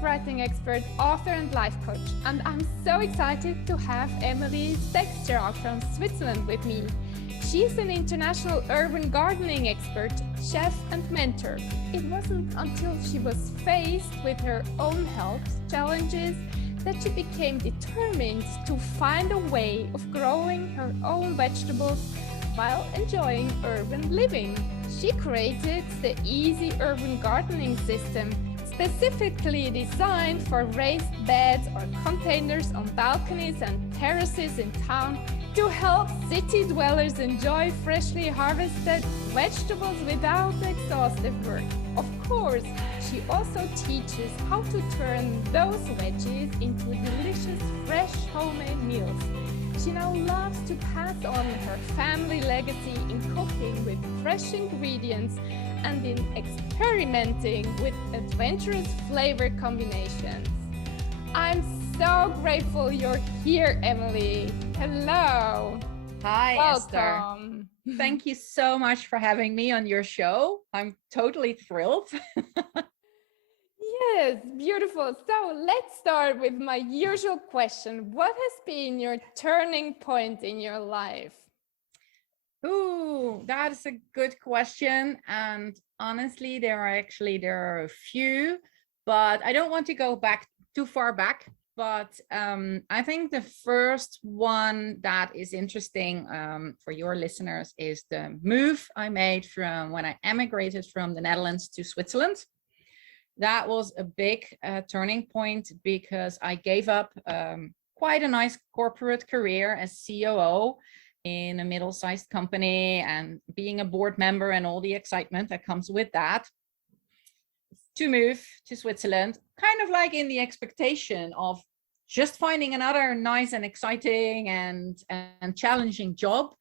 writing expert, author and life coach, and I'm so excited to have Émely Steegstra from Switzerland with me. She's an international urban gardening expert, chef and mentor. It wasn't until she was faced with her own health challenges that she became determined to find a way of growing her own vegetables while enjoying urban living. She created the Easy Urban Gardening System, specifically designed for raised beds or containers on balconies and terraces in town to help city dwellers enjoy freshly harvested vegetables without exhaustive work. Of course, she also teaches how to turn those veggies into delicious, fresh homemade meals. She now loves to pass on her family legacy in cooking with fresh ingredients and in experimenting with adventurous flavor combinations. I'm so grateful you're here, Emely. Hello. Hi, Welcome. Esther. Thank you so much for having me on your show. I'm totally thrilled. Yes, beautiful. So let's start with my usual question. What has been your turning point in your life? Ooh, that is a good question. And honestly, there are a few, but I don't want to go back too far back. But I think the first one that is interesting for your listeners is the move I made from when I emigrated from the Netherlands to Switzerland. That was a big turning point because I gave up quite a nice corporate career as COO in a middle-sized company and being a board member and all the excitement that comes with that, to move to Switzerland, kind of like in the expectation of just finding another nice and exciting and challenging job.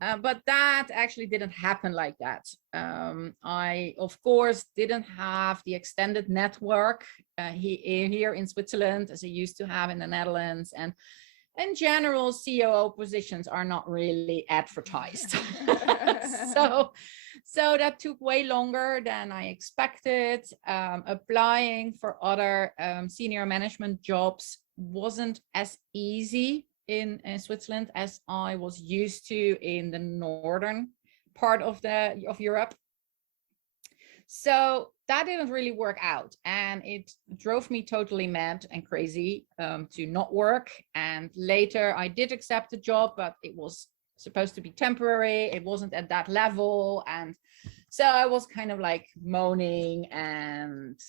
But that actually didn't happen like that. I, of course, didn't have the extended network here in Switzerland as I used to have in the Netherlands. And in general, COO positions are not really advertised. so that took way longer than I expected. Applying for other senior management jobs wasn't as easy in Switzerland as I was used to in the northern part of Europe. So that didn't really work out, and it drove me totally mad and crazy to not work. And later I did accept the job, but it was supposed to be temporary. It wasn't at that level. And so I was kind of like moaning and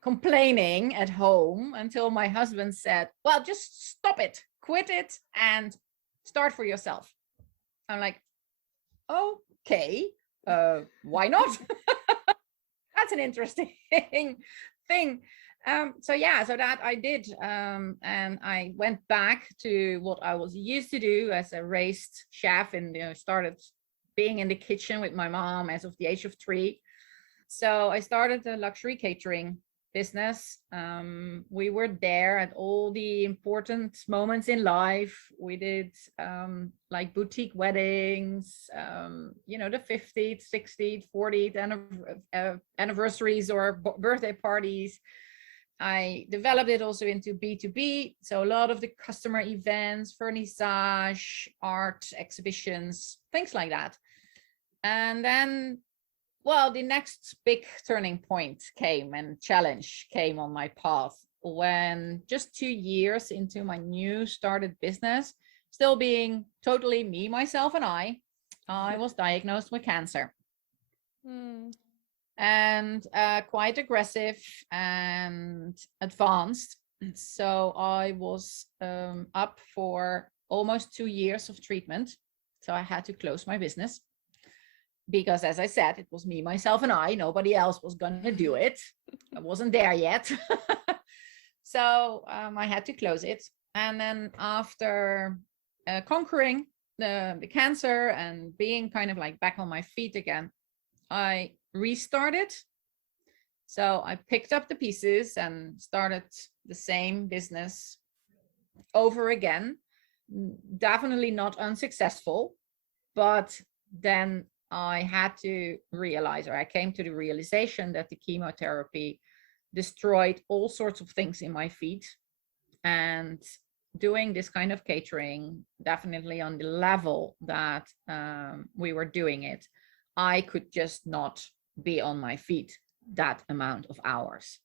complaining at home until my husband said, well, just stop it, quit it and start for yourself. I'm like, okay, why not? That's an interesting thing. So that I did. And I went back to what I was used to do as a raised chef, and started being in the kitchen with my mom as of the age of 3. So I started the luxury catering business. We were there at all the important moments in life. We did like boutique weddings, the 50th, 60th, 40th anniversaries or birthday parties. I developed it also into B2B. So a lot of the customer events, vernissage, art exhibitions, things like that. And then, well, the next big turning point came and challenge came on my path when just 2 years into my new started business, still being totally me, myself, and I was diagnosed with cancer. And quite aggressive and advanced. So I was up for almost 2 years of treatment. So I had to close my business. Because as I said, it was me, myself, and I. Nobody else was going to do it. I wasn't there yet. So I had to close it. And then after conquering the cancer and being kind of like back on my feet again, I restarted. So I picked up the pieces and started the same business over again. Definitely not unsuccessful, but then I had to realize, or I came to the realization that the chemotherapy destroyed all sorts of things in my feet. And doing this kind of catering, definitely on the level that we were doing it, I could just not be on my feet that amount of hours.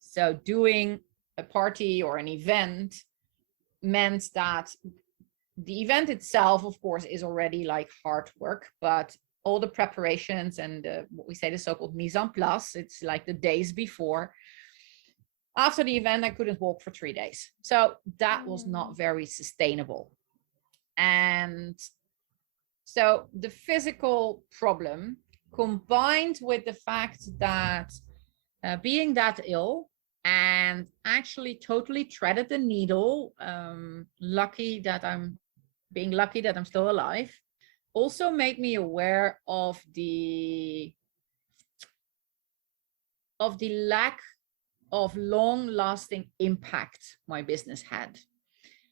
So doing a party or an event meant that the event itself, of course, is already like hard work, but all the preparations and what we say the so-called mise en place, it's like the days before. After the event, I couldn't walk for 3 days. So that was not very sustainable. And so the physical problem combined with the fact that being that ill and actually totally threaded the needle, lucky that I'm still alive, also made me aware of the lack of long-lasting impact my business had.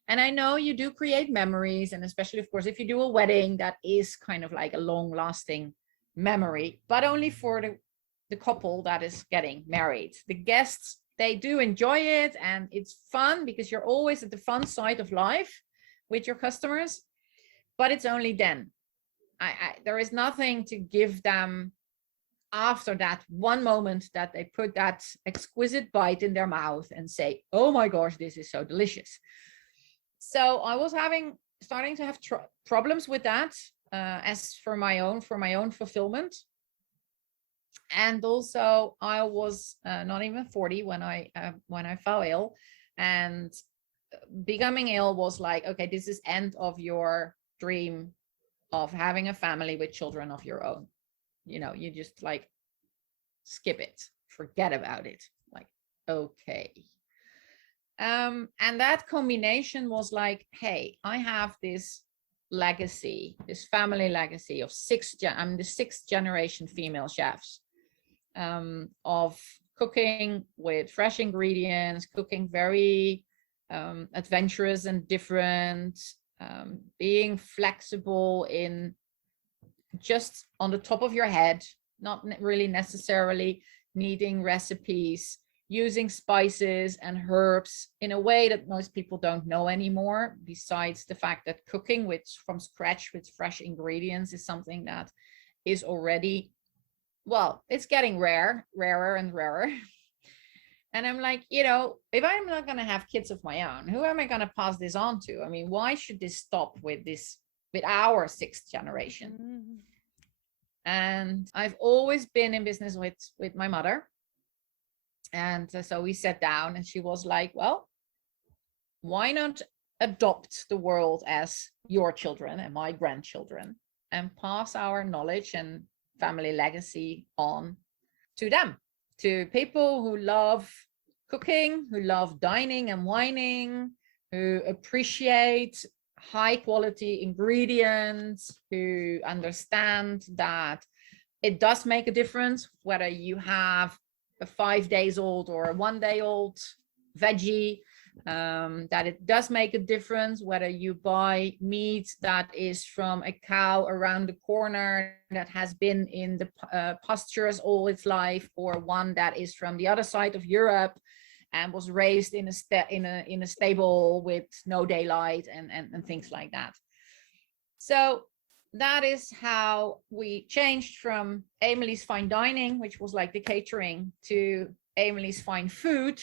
And I know you do create memories, and especially, of course, if you do a wedding, that is kind of like a long-lasting memory, but only for the couple that is getting married. The guests, they do enjoy it, and it's fun because you're always at the fun side of life with your customers, but it's only then. There is nothing to give them after that one moment that they put that exquisite bite in their mouth and say, oh my gosh, this is so delicious. So I was starting to have problems with that as for my own fulfillment. And also I was not even 40 when I fell ill, and becoming ill was like, okay, this is end of your dream of having a family with children of your own. You know, you just like skip it, forget about it. Like, okay. And that combination was like, hey, I have this legacy, this family legacy of I'm the sixth generation female chefs, of cooking with fresh ingredients, cooking very adventurous and different, being flexible in just on the top of your head, not really necessarily needing recipes, using spices and herbs in a way that most people don't know anymore, besides the fact that cooking from scratch with fresh ingredients is something that is already, well, it's getting rarer and rarer. And I'm like, you know, if I'm not going to have kids of my own, who am I going to pass this on to? I mean, why should this stop with our sixth generation? Mm-hmm. And I've always been in business with my mother. And so we sat down and she was like, well, why not adopt the world as your children and my grandchildren and pass our knowledge and family legacy on to them, to people who love cooking, who love dining and wining, who appreciate high quality ingredients, who understand that it does make a difference whether you have a 5 days old or a 1 day old veggie, that it does make a difference whether you buy meat that is from a cow around the corner that has been in the pastures all its life, or one that is from the other side of Europe and was raised in a stable with no daylight and things like that. So that is how we changed from Emely's Fine Dining, which was like the catering, to Emely's Fine Food.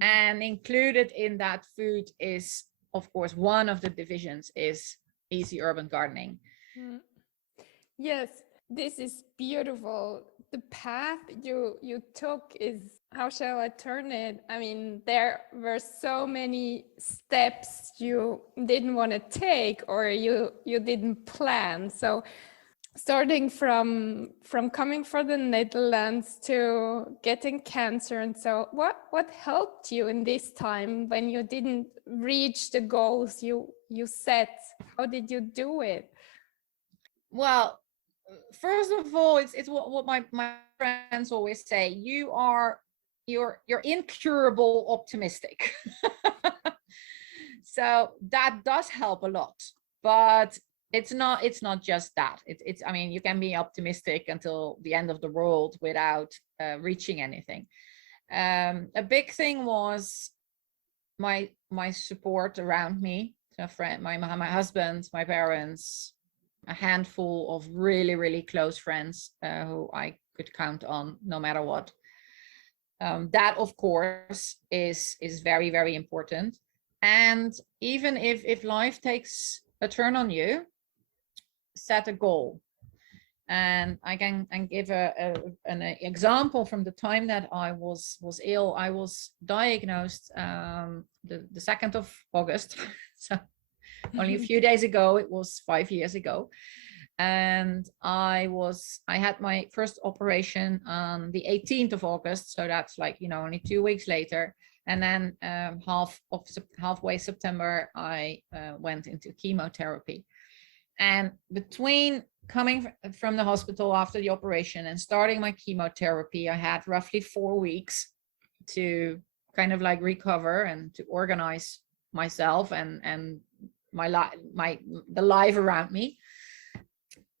And included in that food is, of course, one of the divisions is easy urban gardening. Yes, this is beautiful. The path you took is, how shall I turn it? I mean, there were so many steps you didn't want to take or you didn't plan. So starting from coming from the Netherlands to getting cancer, and so what helped you in this time when you didn't reach the goals you set? How did you do it? Well, first of all, it's what my friends always say: you're incurable optimistic. So that does help a lot, but it's not just that. It's I mean, you can be optimistic until the end of the world without reaching anything. A big thing was my support around me. So a friend, my husband, my parents, a handful of really, really close friends who I could count on no matter what. That, of course, is very, very important. And even if life takes a turn on you, set a goal. And I can give an example from the time that I was ill. I was diagnosed the 2nd of August. So only a few days ago. It was 5 years ago. And I had my first operation on the 18th of August. So that's like, only 2 weeks later. And then halfway September, I went into chemotherapy. And between coming from the hospital after the operation and starting my chemotherapy, I had roughly 4 weeks to kind of like recover and to organize myself and the life around me.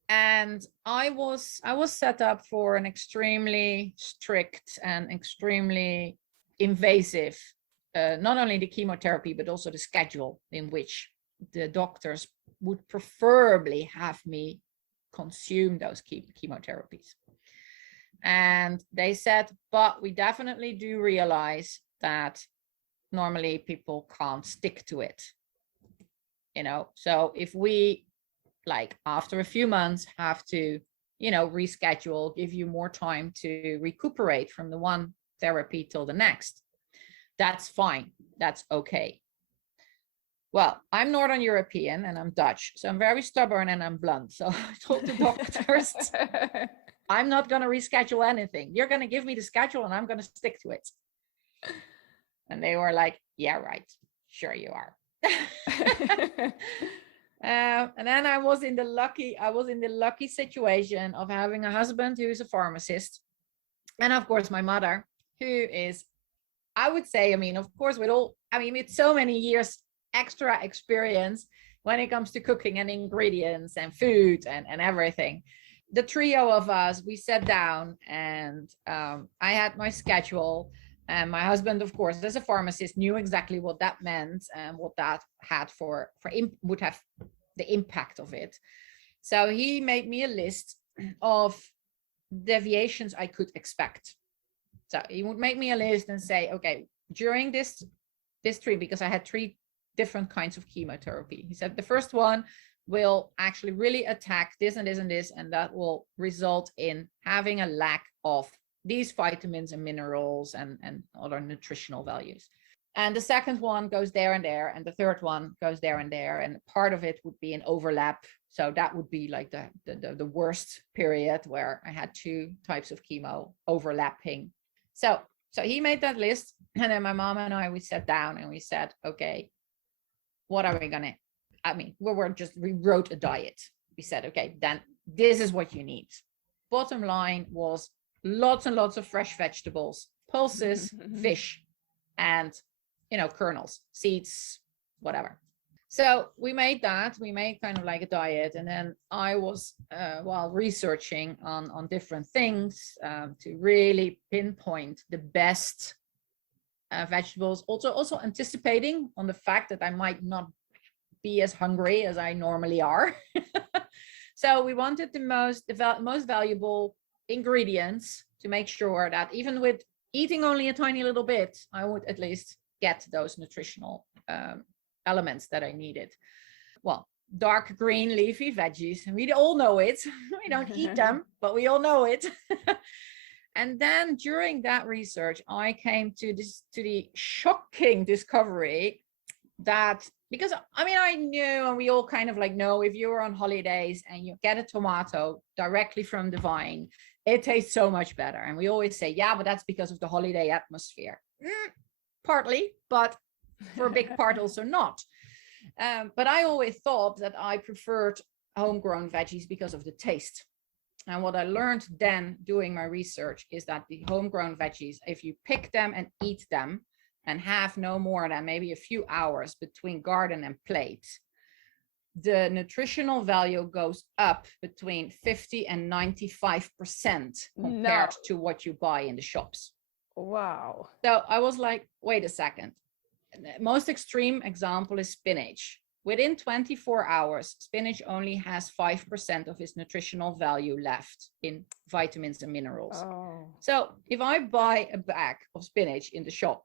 And I was set up for an extremely strict and extremely invasive, not only the chemotherapy, but also the schedule in which the doctors would preferably have me consume those chemotherapies. And they said, but we definitely do realize that normally people can't stick to it. So if we, like, after a few months have to, reschedule, give you more time to recuperate from the one therapy till the next, that's fine. That's okay. Well, I'm Northern European and I'm Dutch, so I'm very stubborn and I'm blunt. So I told the doctors, I'm not going to reschedule anything. You're going to give me the schedule and I'm going to stick to it. And they were like, yeah, right. Sure you are. And then I was in the lucky situation of having a husband who is a pharmacist. And of course, my mother, who is, I would say, of course, with so many years extra experience when it comes to cooking and ingredients and food and everything. The trio of us, we sat down and I had my schedule, and my husband, of course, as a pharmacist, knew exactly what that meant and what that had would have the impact of it. So he made me a list of deviations I could expect. So he would make me a list and say, okay, during this trip, because I had 3 different kinds of chemotherapy. He said the first one will actually really attack this and this and this, and that will result in having a lack of these vitamins and minerals and other nutritional values. And the second one goes there and there, and the third one goes there and there, and part of it would be an overlap. So that would be like the worst period where I had 2 types of chemo overlapping. So he made that list, and then my mom and I, we sat down and we said, okay, what are we gonna, we wrote a diet. We said, okay, then this is what you need. Bottom line was lots and lots of fresh vegetables, pulses, fish, and, kernels, seeds, whatever. So we made kind of like a diet. And then I was, while researching on different things to really pinpoint the best vegetables, also anticipating on the fact that I might not be as hungry as I normally are. So we wanted the most valuable ingredients to make sure that even with eating only a tiny little bit, I would at least get those nutritional elements that I needed. Well, dark green leafy veggies, and we all know it. We don't eat them, but we all know it. And then during that research, I came to the shocking discovery that, because I knew, and we all kind of like know, if you're on holidays and you get a tomato directly from the vine, it tastes so much better. And we always say, yeah, but that's because of the holiday atmosphere. Partly, but for a big part also not. But I always thought that I preferred homegrown veggies because of the taste. And what I learned then doing my research is that the homegrown veggies, if you pick them and eat them and have no more than maybe a few hours between garden and plate, the nutritional value goes up between 50 and 95% compared to what you buy in the shops. Wow. So I was like, wait a second. The most extreme example is spinach. Within 24 hours, spinach only has 5% of its nutritional value left in vitamins and minerals. Oh. So if I buy a bag of spinach in the shop,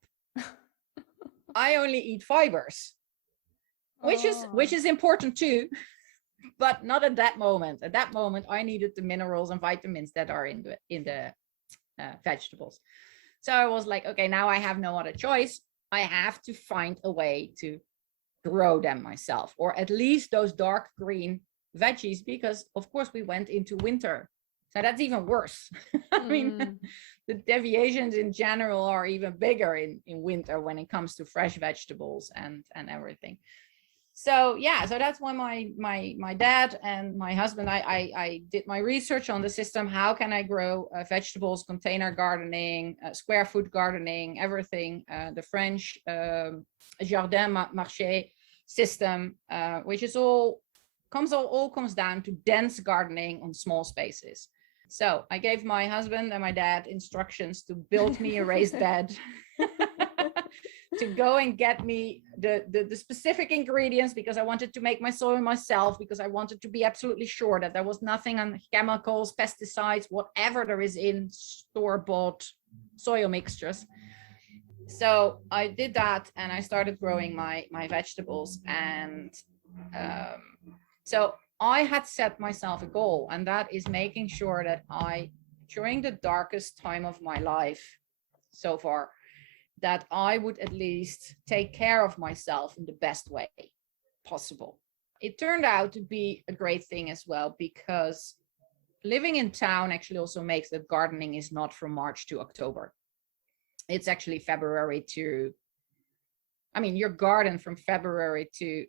I only eat fibers, which is important too, but not at that moment. At that moment, I needed the minerals and vitamins that are in the vegetables. So I was like, okay, now I have no other choice. I have to find a way to grow them myself, or at least those dark green veggies, because of course we went into winter. So that's even worse. I mean, the deviations in general are even bigger in winter when it comes to fresh vegetables and everything. So yeah, so that's why my dad and my husband, I did my research on the system. How can I grow vegetables, container gardening, square foot gardening, everything, the French jardin marché system, which is all comes down to dense gardening on small spaces. So I gave my husband and my dad instructions to build me a raised bed, to go and get me the specific ingredients, because I wanted to make my soil myself, because I wanted to be absolutely sure that there was nothing on chemicals, pesticides, whatever there is in store-bought soil mixtures. So I did that, and I started growing my vegetables. And so I had set myself a goal, and that is making sure that during the darkest time of my life so far, that I would at least take care of myself in the best way possible. It turned out to be a great thing as well, because living in town actually also makes that gardening is not from March to October. It's actually February to, I mean, your garden from February to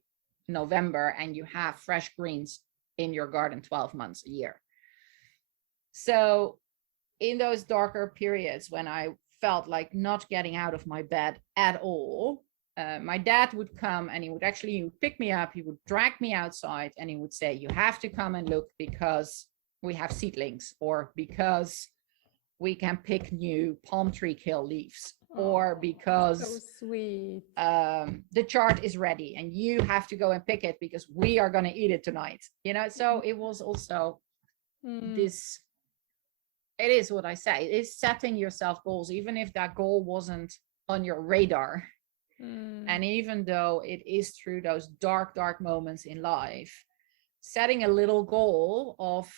November, and you have fresh greens in your garden 12 months a year. So in those darker periods when I felt like not getting out of my bed at all, my dad would come, and he would pick me up, he would drag me outside, and he would say, you have to come and look, because we have seedlings, or because we can pick new palm tree kill leaves, or because so sweet. The chart is ready and you have to go and pick it, because we are going to eat it tonight, you know. So it was also this, it is what I say, it is setting yourself goals, even if that goal wasn't on your radar. And even though it is through those dark moments in life, setting a little goal of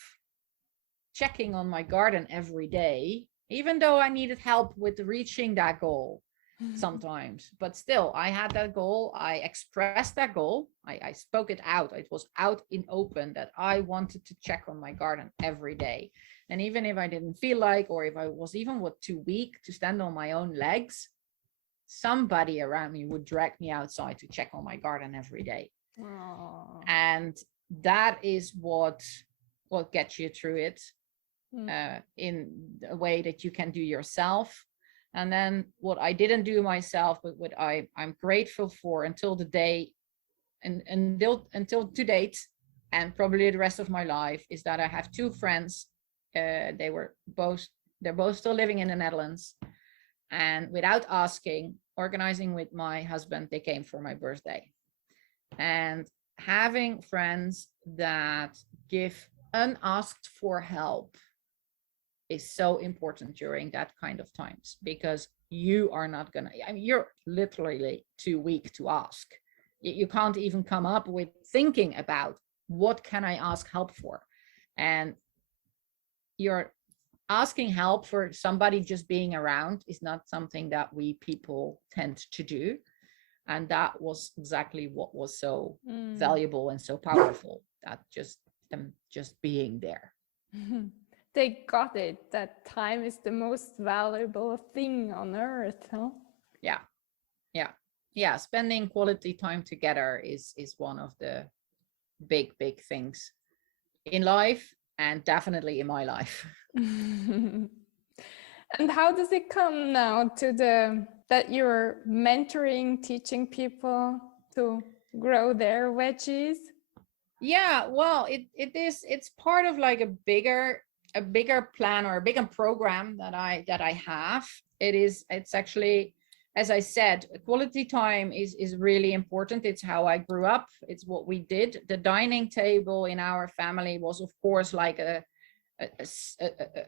checking on my garden every day, even though I needed help with reaching that goal sometimes, but still I had that goal, I expressed that goal, I spoke it out, it was out in open that I wanted to check on my garden every day. And even if I didn't feel like, or if I was even too weak to stand on my own legs, somebody around me would drag me outside to check on my garden every day. Aww. And that is what gets you through it, in a way that you can do yourself. And then what I didn't do myself, but what I'm grateful for until the day, and until to date, and probably the rest of my life, is that I have two friends. They're both still living in the Netherlands, and without asking, organizing with my husband, they came for my birthday. And having friends that give unasked for help is so important during that kind of times, because you are not gonna, I mean, you're literally too weak to ask. You can't even come up with thinking about what can I ask help for, and you're asking help for somebody just being around is not something that we people tend to do. And that was exactly what was so valuable and so powerful, that just them just being there. They got it, that time is the most valuable thing on earth, huh? Yeah, spending quality time together is one of the big things in life, and definitely in my life. And how does it come now to that you're mentoring, teaching people to grow their veggies? Yeah, well, it's part of like a bigger plan, or a bigger program that I have. It's actually, as I said, quality time is really important. It's how I grew up. It's what we did. The dining table in our family was, of course, like a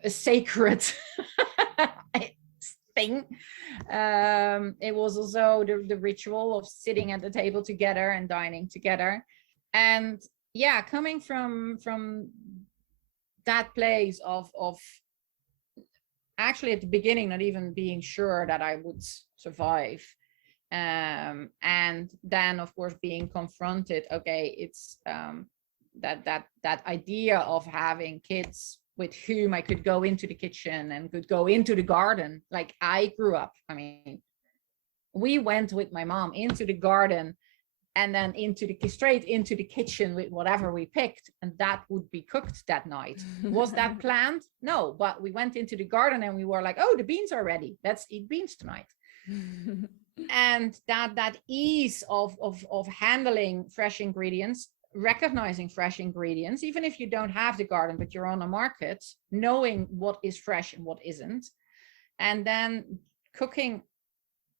sacred thing. It was also the ritual of sitting at the table together and dining together. And yeah, coming from that place of actually at the beginning not even being sure that I would survive, and then of course being confronted, okay, it's that idea of having kids with whom I could go into the kitchen and could go into the garden. Like I grew up, I mean, we went with my mom into the garden and then straight into the kitchen with whatever we picked, and that would be cooked that night. Was that planned? No, but we went into the garden and we were like, oh, the beans are ready, let's eat beans tonight. And that ease of handling fresh ingredients, recognizing fresh ingredients, even if you don't have the garden but you're on a market, knowing what is fresh and what isn't, and then cooking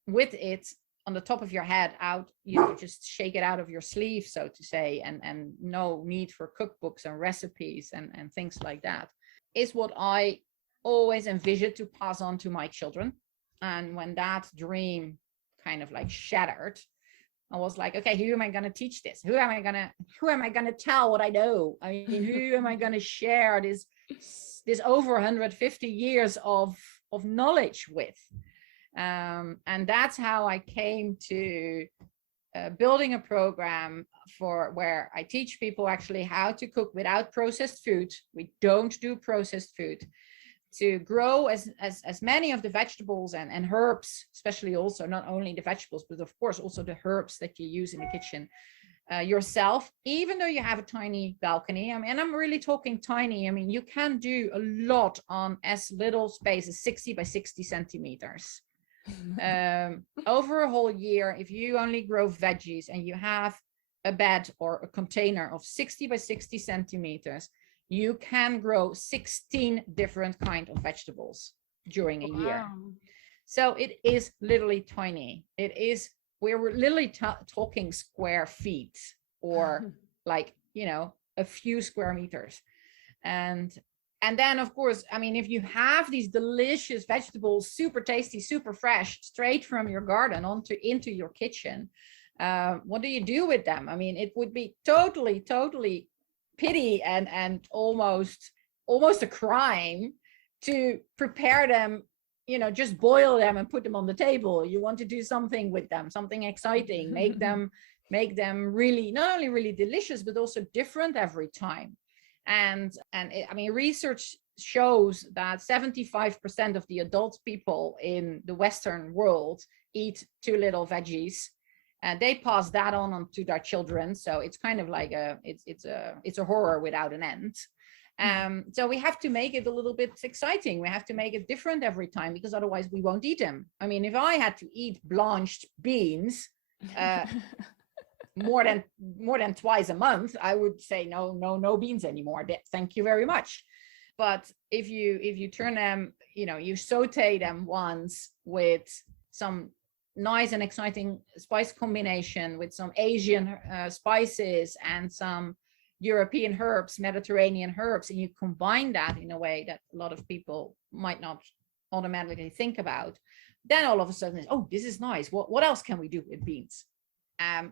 with it on the top of your head, out, you know, just shake it out of your sleeve, so to say, and no need for cookbooks and recipes and things like that, is what I always envisioned to pass on to my children. And when that dream kind of like shattered, I was like, okay, who am I going to teach this? Who am I going to tell what I know? I mean, who am I going to share this over 150 years of knowledge with? And that's how I came to building a program for where I teach people actually how to cook without processed food. We don't do processed food. To grow as many of the vegetables and herbs, especially also not only the vegetables, but of course also the herbs that you use in the kitchen yourself, even though you have a tiny balcony. I mean, and I'm really talking tiny. I mean, you can do a lot on as little space as 60 by 60 centimeters. Over a whole year, if you only grow veggies and you have a bed or a container of 60 by 60 centimeters, you can grow 16 different kinds of vegetables during a year. So it is literally tiny. We're literally talking square feet, or like, you know, a few square meters. And then of course, I mean, if you have these delicious vegetables, super tasty, super fresh, straight from your garden into your kitchen, what do you do with them? I mean, it would be totally pity and almost a crime to prepare them, you know, just boil them and put them on the table. You want to do something with them, something exciting, make them really not only really delicious but also different every time. And I mean, research shows that 75% of the adult people in the Western world eat too little veggies. And they pass that on to their children, so it's kind of like it's a horror without an end. So we have to make it a little bit exciting. We have to make it different every time, because otherwise we won't eat them. I mean, if I had to eat blanched beans more than twice a month, I would say no beans anymore. Thank you very much. But if you turn them, you know, you saute them once with some nice and exciting spice combination with some Asian spices and some European herbs, Mediterranean herbs, and you combine that in a way that a lot of people might not automatically think about, then all of a sudden, oh, this is nice. What else can we do with beans?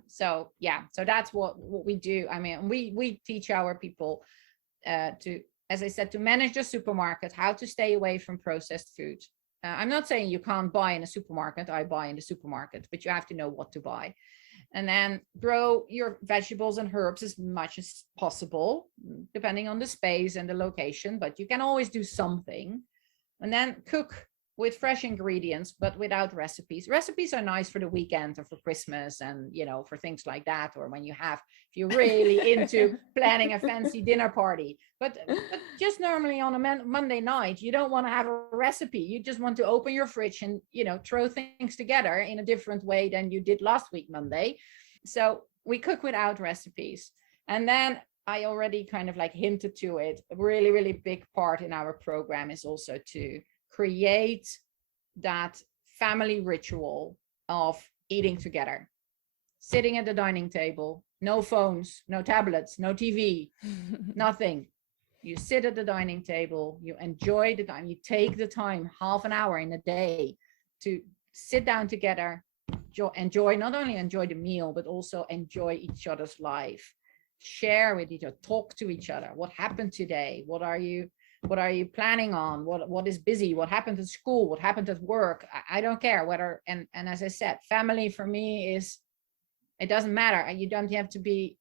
So yeah, so that's what we do. I mean, we teach our people to, as I said, to manage the supermarket, how to stay away from processed food. I'm not saying you can't buy in a supermarket. I buy in the supermarket, but you have to know what to buy. And then grow your vegetables and herbs as much as possible, depending on the space and the location, but you can always do something. And then cook with fresh ingredients, but without recipes. Recipes are nice for the weekend or for Christmas and, you know, for things like that, or when if you're really into planning a fancy dinner party. But just normally on a Monday night, you don't want to have a recipe. You just want to open your fridge and, you know, throw things together in a different way than you did last week Monday. So we cook without recipes. And then I already kind of like hinted to it. A really, really big part in our program is also to create that family ritual of eating together, sitting at the dining table, no phones, no tablets, no TV, nothing. You sit at the dining table, you enjoy the time, you take the time, half an hour in a day, to sit down together, enjoy, not only enjoy the meal, but also enjoy each other's life, share with each other, talk to each other. What happened today? What are you planning on? What is busy? What happened at school? What happened at work? I don't care whether, and as I said, family for me is, it doesn't matter. You don't have to be,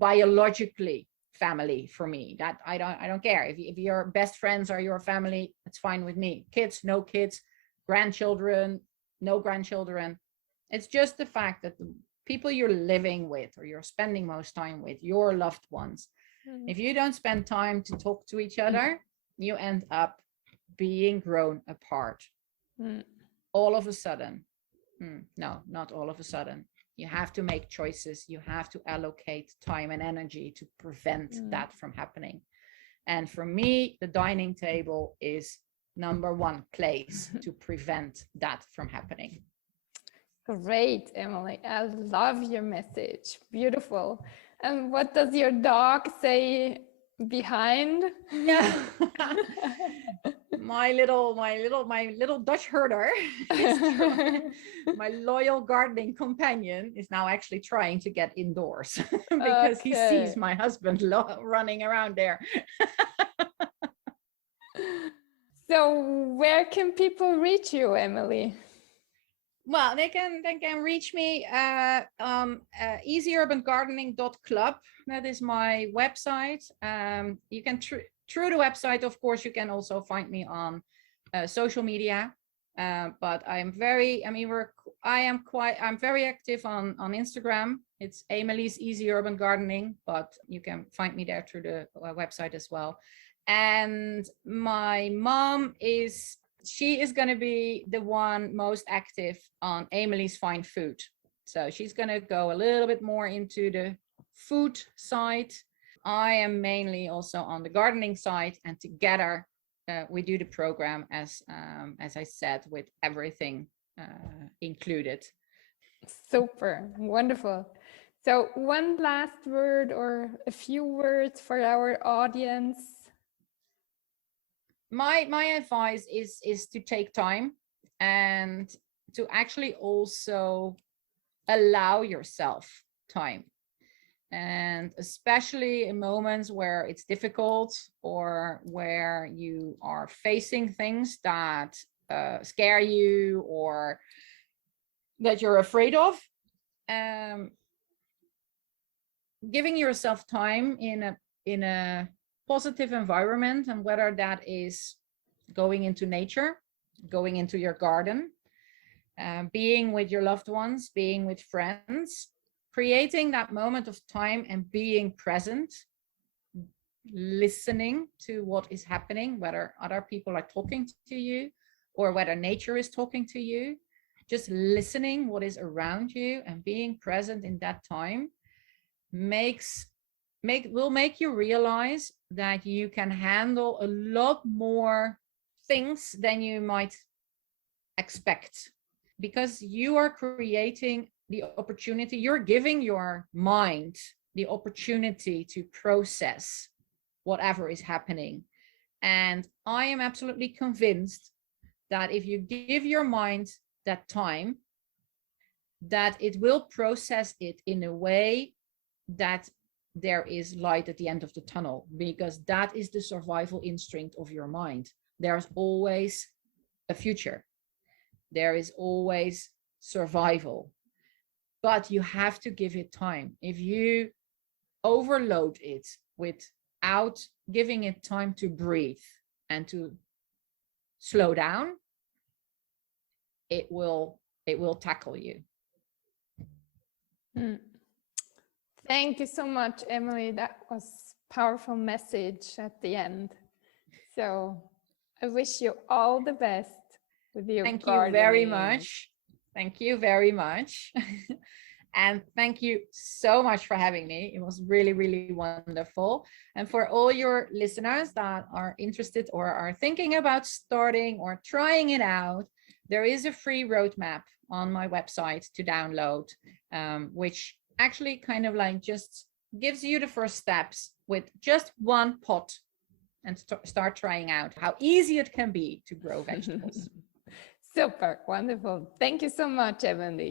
biologically family for me. That I don't care. If your best friends are your family, it's fine with me. Kids, no kids, grandchildren, no grandchildren. It's just the fact that the people you're living with or you're spending most time with, your loved ones, if you don't spend time to talk to each other, you end up being grown apart. All of a sudden. No, not all of a sudden. You have to make choices. You have to allocate time and energy to prevent that from happening. And for me, the dining table is number one place to prevent that from happening. Great, Emily. I love your message. Beautiful. And what does your dog say behind? Yeah. my little Dutch herder, my loyal gardening companion, is now actually trying to get indoors because he sees my husband running around there. So where can people reach you, Emily? Well, they can reach me easyurbangardening.club. That is my website. You can through the website, of course, you can also find me on social media. But I'm very active on Instagram. It's Emely's Easy Urban Gardening, but you can find me there through the website as well. And my mom she is going to be the one most active on Emely's Fine Food. So she's going to go a little bit more into the food side. I am mainly also on the gardening side, and together we do the program as I said, with everything included. Super, wonderful. So one last word or a few words for our audience. My advice is to take time and to actually also allow yourself time, and especially in moments where it's difficult or where you are facing things that scare you or that you're afraid of, giving yourself time in a positive environment, and whether that is going into nature, going into your garden, being with your loved ones, being with friends, creating that moment of time and being present, listening to what is happening, whether other people are talking to you or whether nature is talking to you, just listening what is around you and being present in that time will make you realize that you can handle a lot more things than you might expect, because you are creating the opportunity, you're giving your mind the opportunity to process whatever is happening. And I am absolutely convinced that if you give your mind that time, that it will process it in a way that there is light at the end of the tunnel, because that is the survival instinct of your mind. There's always a future. There is always survival, but you have to give it time. If you overload it without giving it time to breathe and to slow down, it will tackle you. Thank you so much, Emily. That was a powerful message at the end. So I wish you all the best with your gardening. Thank you very much. Thank you very much. And thank you so much for having me. It was really, really wonderful. And for all your listeners that are interested or are thinking about starting or trying it out, there is a free roadmap on my website to download, which actually kind of like just gives you the first steps with just one pot and start trying out how easy it can be to grow vegetables. Super, wonderful. Thank you so much, Emely.